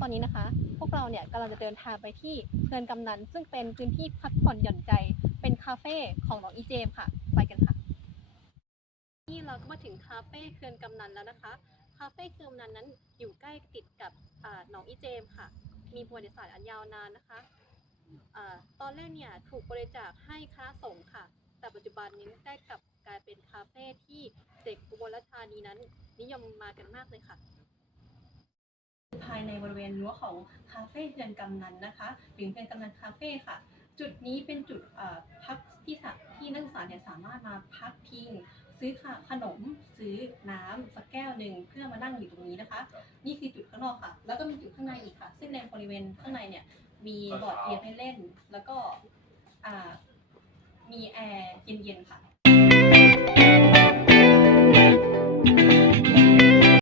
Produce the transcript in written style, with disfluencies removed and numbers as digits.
ตอนนี้นะคะพวกเราเนี่ยกำลังจะเดินทางไปที่เขื่อนกำนันซึ่งเป็นพื้นที่พักผ่อนหย่อนใจเป็นคาเฟ่ของน้องอีเจมค่ะไปกันค่ะนี่เราก็มาถึงคาเฟ่เขื่อนกำนันแล้วนะคะคาเฟ่เขื่อนกำนันนั้นอยู่ใกล้ติดกับน้องอีเจมค่ะมีประวัติศาสตร์อันยาวนานนะคะตอนแรกเนี่ยถูกบริจาคให้คณะสงฆ์ค่ะแต่ปัจจุบันนี้ได้กลับกลายเป็นคาเฟ่ที่เด็กอุบลราชธานีนั้นนิยมมากันมากเลยค่ะภายในบริเวณรั้วของคาเฟ่เขื่อนกำนันนะคะหรือเขื่อนกำนันคาเฟ่ค่ะจุดนี้เป็นจุดพักที่นักศึกษาเนี่ยสามารถมาพักพิงซื้อขนมซื้อน้ำสักแก้วหนึ่งเพื่อมานั่งอยู่ตรงนี้นะคะนี่คือจุดข้างนอกค่ะแล้วก็มีจุดข้างในอีกค่ะซึ่งในบริเวณข้างในเนี่ยมีบอร์ดเกมให้เล่นแล้วก็มีแอร์เย็นๆค่ะ